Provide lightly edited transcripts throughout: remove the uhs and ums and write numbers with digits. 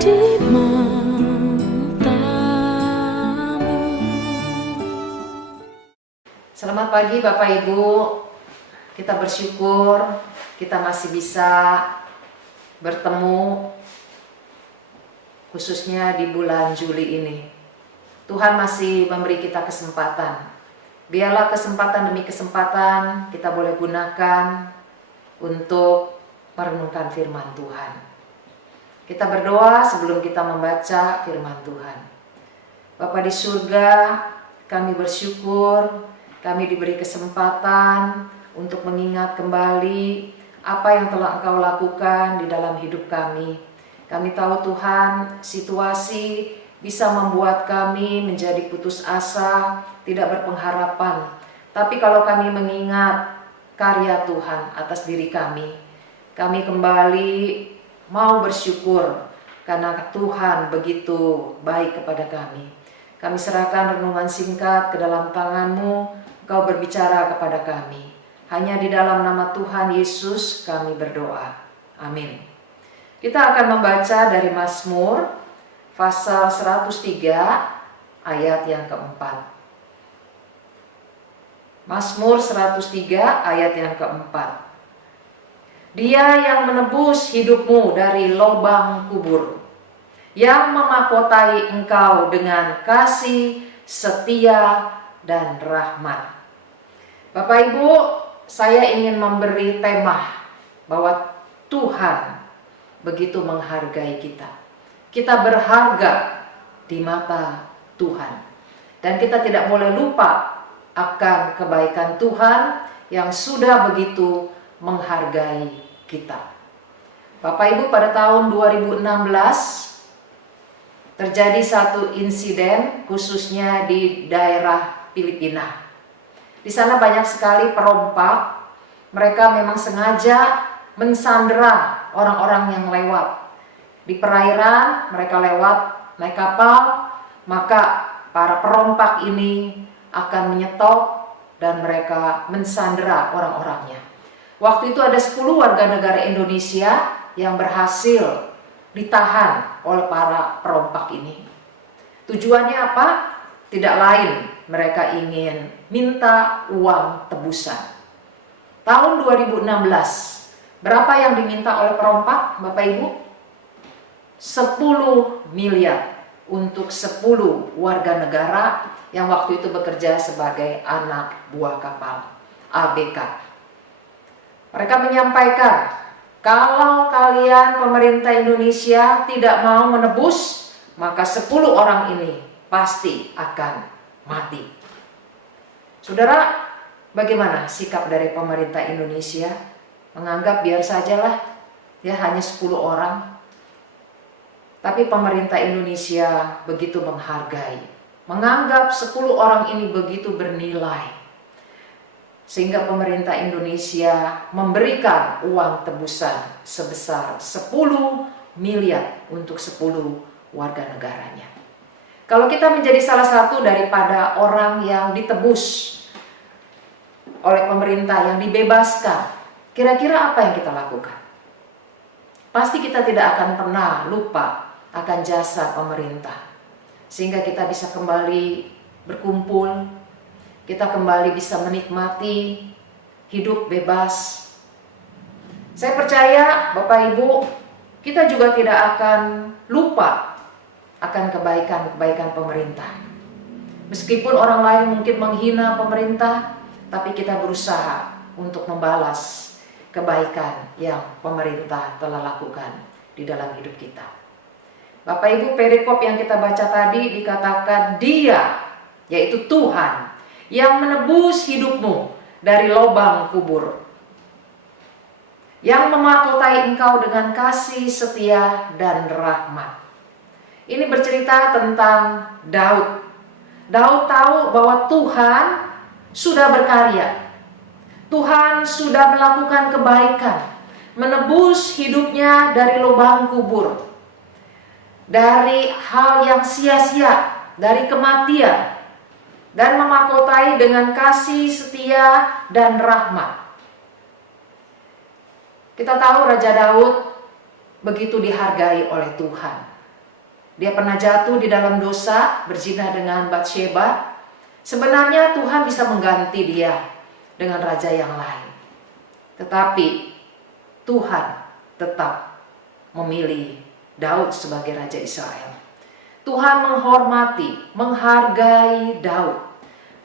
di matamu. Selamat pagi Bapak Ibu. Kita bersyukur kita masih bisa bertemu khususnya di bulan Juli ini. Tuhan masih memberi kita kesempatan. Biarlah kesempatan demi kesempatan kita boleh gunakan untuk merenungkan firman Tuhan. Kita berdoa sebelum kita membaca firman Tuhan. Bapa di surga, kami bersyukur kami diberi kesempatan untuk mengingat kembali apa yang telah Engkau lakukan di dalam hidup kami. Kami tahu Tuhan, situasi bisa membuat kami menjadi putus asa, tidak berpengharapan. Tapi kalau kami mengingat karya Tuhan atas diri kami kembali mau bersyukur karena Tuhan begitu baik kepada kami. Kami serahkan renungan singkat ke dalam tangan-Mu, Engkau berbicara kepada kami. Hanya di dalam nama Tuhan Yesus kami berdoa. Amin. Kita akan membaca dari Mazmur pasal 103 ayat yang keempat. Mazmur 103 ayat yang keempat. Dia yang menebus hidupmu dari lubang kubur, yang memahkotai engkau dengan kasih, setia, dan rahmat. Bapak Ibu, saya ingin memberi tema bahwa Tuhan begitu menghargai kita. Kita berharga di mata Tuhan. Dan kita tidak boleh lupa akan kebaikan Tuhan yang sudah begitu menghargai kita. Bapak Ibu, pada tahun 2016 terjadi satu insiden khususnya di daerah Filipina. Di sana banyak sekali perompak. Mereka memang sengaja mensandera orang-orang yang lewat. Di perairan mereka lewat naik kapal, maka para perompak ini akan menyetop dan mereka mensandera orang-orangnya. Waktu itu ada 10 warga negara Indonesia yang berhasil ditahan oleh para perompak ini. Tujuannya apa? Tidak lain, mereka ingin minta uang tebusan. Tahun 2016, berapa yang diminta oleh perompak, Bapak Ibu? 10 miliar untuk 10 warga negara yang waktu itu bekerja sebagai anak buah kapal ABK. Mereka menyampaikan, kalau kalian pemerintah Indonesia tidak mau menebus, maka 10 orang ini pasti akan mati. Saudara, bagaimana sikap dari pemerintah Indonesia? Menganggap biar sajalah, ya hanya 10 orang. Tapi pemerintah Indonesia begitu menghargai, menganggap 10 orang ini begitu bernilai. Sehingga pemerintah Indonesia memberikan uang tebusan sebesar 10 miliar untuk 10 warga negaranya. Kalau kita menjadi salah satu daripada orang yang ditebus oleh pemerintah, yang dibebaskan, kira-kira apa yang kita lakukan? Pasti kita tidak akan pernah lupa akan jasa pemerintah. Sehingga kita bisa kembali berkumpul, kita kembali bisa menikmati hidup bebas. Saya percaya Bapak Ibu, kita juga tidak akan lupa akan kebaikan-kebaikan pemerintah. Meskipun orang lain mungkin menghina pemerintah, tapi kita berusaha untuk membalas kebaikan yang pemerintah telah lakukan di dalam hidup kita. Bapak Ibu, perikop yang kita baca tadi dikatakan Dia, yaitu Tuhan, yang menebus hidupmu dari lubang kubur, yang memahkotai engkau dengan kasih, setia, dan rahmat. Ini bercerita tentang Daud. Daud tahu bahwa Tuhan sudah berkarya. Tuhan sudah melakukan kebaikan, menebus hidupnya dari lubang kubur, dari hal yang sia-sia, dari kematian, dan memahkotai dengan kasih, setia, dan rahmat. Kita tahu Raja Daud begitu dihargai oleh Tuhan. Dia pernah jatuh di dalam dosa, berzina dengan Batsheba. Sebenarnya Tuhan bisa mengganti dia dengan raja yang lain. Tetapi Tuhan tetap memilih Daud sebagai raja Israel. Tuhan menghormati, menghargai Daud.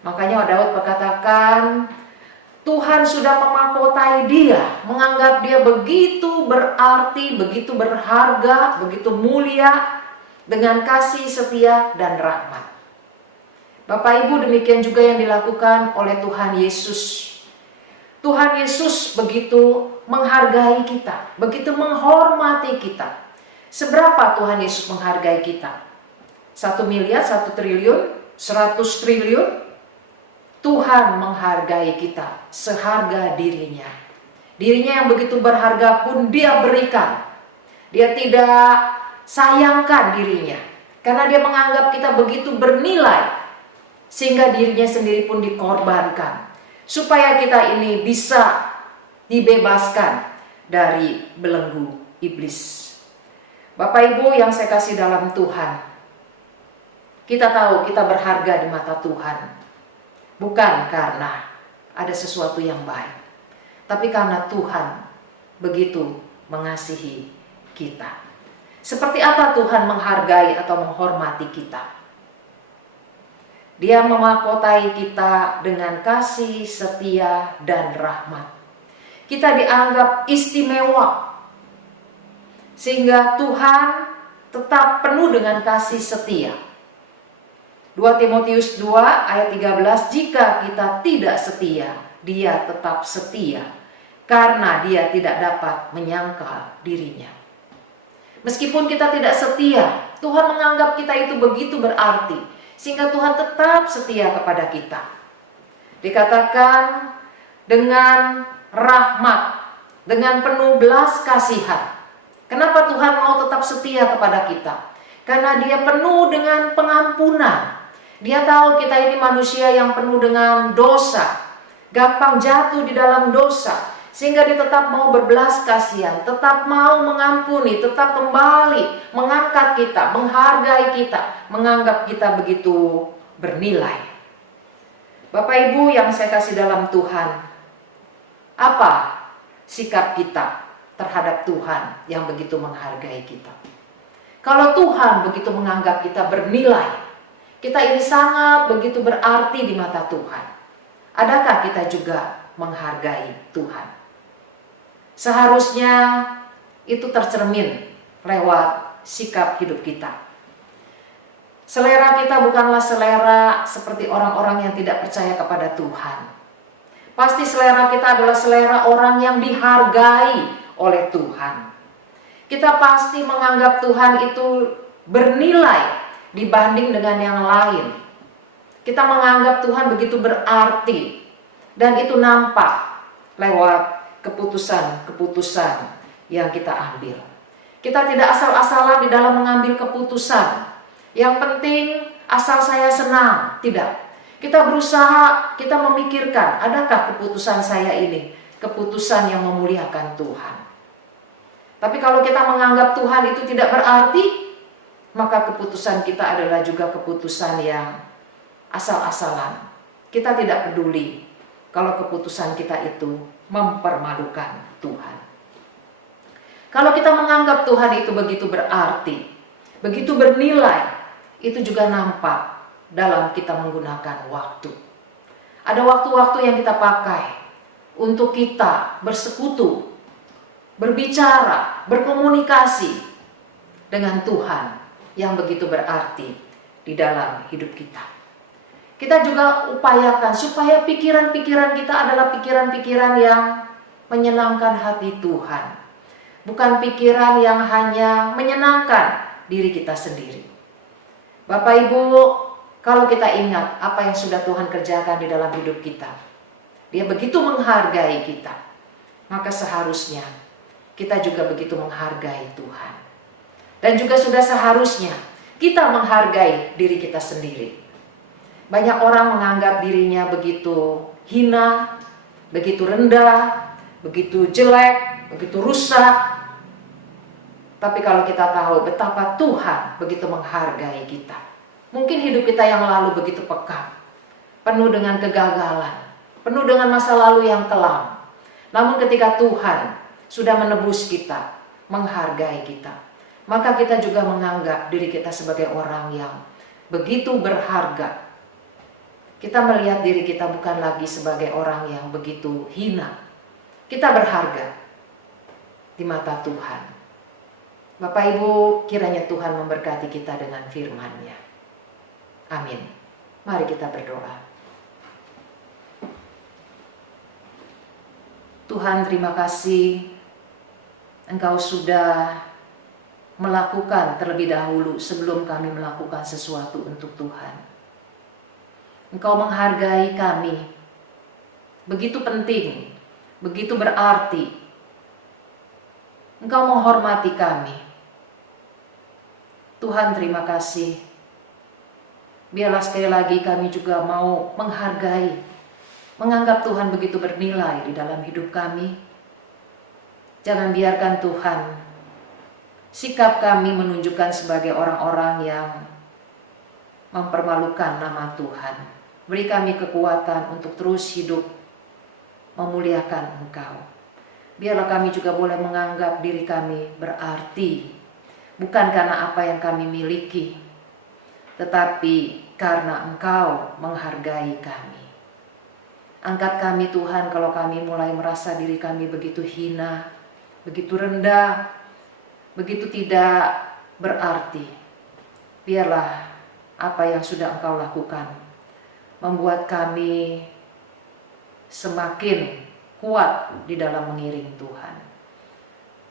Makanya Daud berkatakan, Tuhan sudah memahkotai dia, menganggap dia begitu berarti, begitu berharga, begitu mulia, dengan kasih setia dan rahmat. Bapak Ibu, demikian juga yang dilakukan oleh Tuhan Yesus. Tuhan Yesus begitu menghargai kita, begitu menghormati kita. Seberapa Tuhan Yesus menghargai kita? 1 miliar, 1 triliun, 100 triliun? Tuhan menghargai kita seharga dirinya. Dirinya yang begitu berharga pun dia berikan. Dia tidak sayangkan dirinya, karena dia menganggap kita begitu bernilai, sehingga dirinya sendiri pun dikorbankan, supaya kita ini bisa dibebaskan dari belenggu iblis. Bapak Ibu yang saya kasih dalam Tuhan, kita tahu kita berharga di mata Tuhan, bukan karena ada sesuatu yang baik, tapi karena Tuhan begitu mengasihi kita. Seperti apa Tuhan menghargai atau menghormati kita? Dia memahkotai kita dengan kasih, setia, dan rahmat. Kita dianggap istimewa, sehingga Tuhan tetap penuh dengan kasih setia. 2 Timotius 2 ayat 13, jika kita tidak setia, dia tetap setia, karena dia tidak dapat menyangkal dirinya. Meskipun kita tidak setia, Tuhan menganggap kita itu begitu berarti, sehingga Tuhan tetap setia kepada kita. Dikatakan dengan rahmat, dengan penuh belas kasihan. Kenapa Tuhan mau tetap setia kepada kita? Karena dia penuh dengan pengampunan. Dia tahu kita ini manusia yang penuh dengan dosa, gampang jatuh di dalam dosa, sehingga dia tetap mau berbelas kasihan, tetap mau mengampuni, tetap kembali mengangkat kita, menghargai kita, menganggap kita begitu bernilai. Bapak Ibu yang saya kasih dalam Tuhan, apa sikap kita terhadap Tuhan yang begitu menghargai kita? Kalau Tuhan begitu menganggap kita bernilai, kita ini sangat begitu berarti di mata Tuhan, adakah kita juga menghargai Tuhan? Seharusnya itu tercermin lewat sikap hidup kita. Selera kita bukanlah selera seperti orang-orang yang tidak percaya kepada Tuhan. Pasti selera kita adalah selera orang yang dihargai oleh Tuhan. Kita pasti menganggap Tuhan itu bernilai dibanding dengan yang lain. Kita menganggap Tuhan begitu berarti, dan itu nampak lewat keputusan-keputusan yang kita ambil. Kita tidak asal-asalan di dalam mengambil keputusan. Yang penting asal saya senang, tidak. Kita berusaha, kita memikirkan, adakah keputusan saya ini keputusan yang memuliakan Tuhan. Tapi kalau kita menganggap Tuhan itu tidak berarti, maka keputusan kita adalah juga keputusan yang asal-asalan. Kita tidak peduli kalau keputusan kita itu mempermalukan Tuhan. Kalau kita menganggap Tuhan itu begitu berarti, begitu bernilai, itu juga nampak dalam kita menggunakan waktu. Ada waktu-waktu yang kita pakai untuk kita bersekutu, berbicara, berkomunikasi dengan Tuhan yang begitu berarti di dalam hidup kita. Kita juga upayakan supaya pikiran-pikiran kita adalah pikiran-pikiran yang menyenangkan hati Tuhan. Bukan pikiran yang hanya menyenangkan diri kita sendiri. Bapak Ibu, kalau kita ingat apa yang sudah Tuhan kerjakan di dalam hidup kita, Dia begitu menghargai kita, maka seharusnya kita juga begitu menghargai Tuhan. Dan juga sudah seharusnya kita menghargai diri kita sendiri. Banyak orang menganggap dirinya begitu hina, begitu rendah, begitu jelek, begitu rusak. Tapi kalau kita tahu betapa Tuhan begitu menghargai kita. Mungkin hidup kita yang lalu begitu pekat, penuh dengan kegagalan, penuh dengan masa lalu yang kelam. Namun ketika Tuhan sudah menebus kita, menghargai kita, maka kita juga menganggap diri kita sebagai orang yang begitu berharga. Kita melihat diri kita bukan lagi sebagai orang yang begitu hina. Kita berharga di mata Tuhan. Bapak Ibu, kiranya Tuhan memberkati kita dengan firman-Nya. Amin. Mari kita berdoa. Tuhan, terima kasih Engkau sudah melakukan terlebih dahulu sebelum kami melakukan sesuatu untuk Tuhan. Engkau menghargai kami. Begitu penting, begitu berarti. Engkau menghormati kami. Tuhan, terima kasih. Biarlah sekali lagi kami juga mau menghargai, menganggap Tuhan begitu bernilai di dalam hidup kami. Jangan biarkan Tuhan sikap kami menunjukkan sebagai orang-orang yang mempermalukan nama Tuhan. Beri kami kekuatan untuk terus hidup memuliakan Engkau. Biarlah kami juga boleh menganggap diri kami berarti, bukan karena apa yang kami miliki, tetapi karena Engkau menghargai kami. Angkat kami Tuhan kalau kami mulai merasa diri kami begitu hina, begitu rendah, begitu tidak berarti. Biarlah apa yang sudah Engkau lakukan membuat kami semakin kuat di dalam mengiring Tuhan.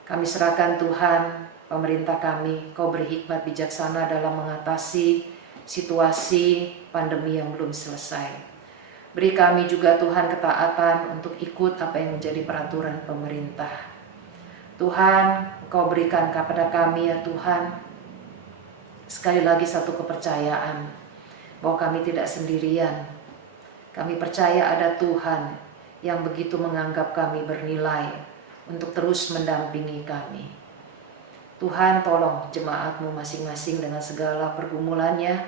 Kami serahkan Tuhan pemerintah kami, Kau beri hikmat bijaksana dalam mengatasi situasi pandemi yang belum selesai. Beri kami juga Tuhan ketaatan untuk ikut apa yang menjadi peraturan pemerintah. Tuhan, Kau berikan kepada kami ya Tuhan, sekali lagi satu kepercayaan bahwa kami tidak sendirian. Kami percaya ada Tuhan yang begitu menganggap kami bernilai untuk terus mendampingi kami. Tuhan, tolong jemaat-Mu masing-masing dengan segala pergumulannya,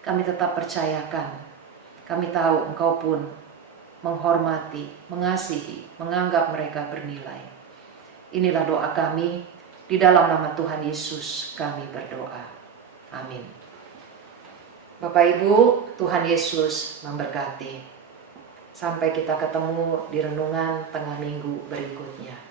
kami tetap percayakan. Kami tahu Engkau pun menghormati, mengasihi, menganggap mereka bernilai. Inilah doa kami, di dalam nama Tuhan Yesus kami berdoa. Amin. Bapak Ibu, Tuhan Yesus memberkati. Sampai kita ketemu di renungan tengah minggu berikutnya.